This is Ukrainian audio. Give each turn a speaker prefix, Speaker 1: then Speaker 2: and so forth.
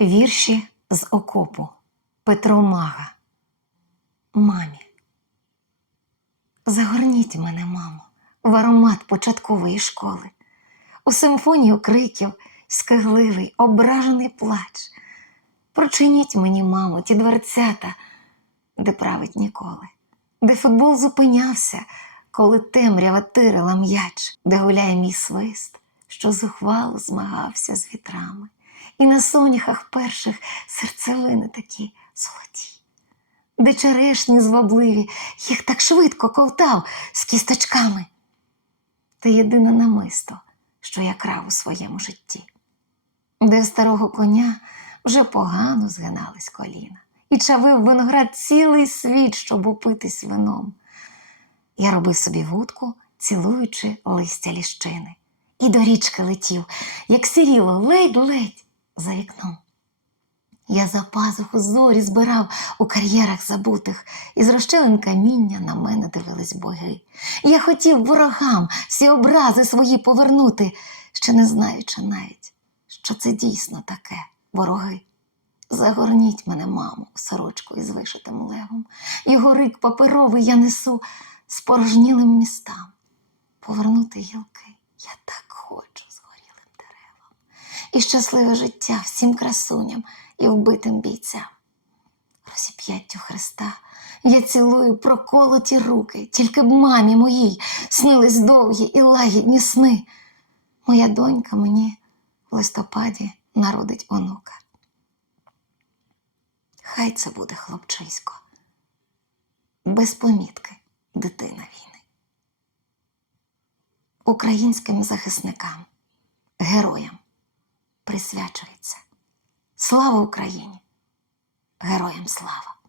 Speaker 1: Вірші з окопу Петро Мага. Мамі. Загорніть мене, мамо, в аромат початкової школи, у симфонію криків, скигливий, ображений плач. Прочиніть мені, мамо, ті дверцята, де править ніколи, де футбол зупинявся, коли темрява тирила м'яч, де гуляє мій свист, що зухвало змагався з вітрами. І на соняхах перших серцевини такі золоті, де черешні звабливі їх так швидко ковтав з кісточками. Ти єдине намисто, що я крав у своєму житті, де в старого коня вже погано згинались коліна, і чавив виноград цілий світ, щоб упитись вином. Я робив собі вудку, цілуючи листя ліщини, і до річки летів, як сіріло, ледь-ледь за вікном. Я за пазуху зорі збирав у кар'єрах забутих, і з розчелин каміння на мене дивились боги. Я хотів ворогам всі образи свої повернути, ще не знаючи навіть, що це дійсно таке вороги. Загорніть мене, мамо, в сорочку із вишитим левом. Його рик паперовий я несу спорожнілим містам. Повернути гілки я так. І щасливе життя всім красуням і вбитим бійцям. Розіп'яттю Христа я цілую проколоті руки, тільки б мамі моїй снились довгі і лагідні сни. Моя донька мені в листопаді народить онука. Хай це буде хлопчисько, без помітки дитина війни. Українським захисникам, героям присвячується. Слава Україні! Героям слава!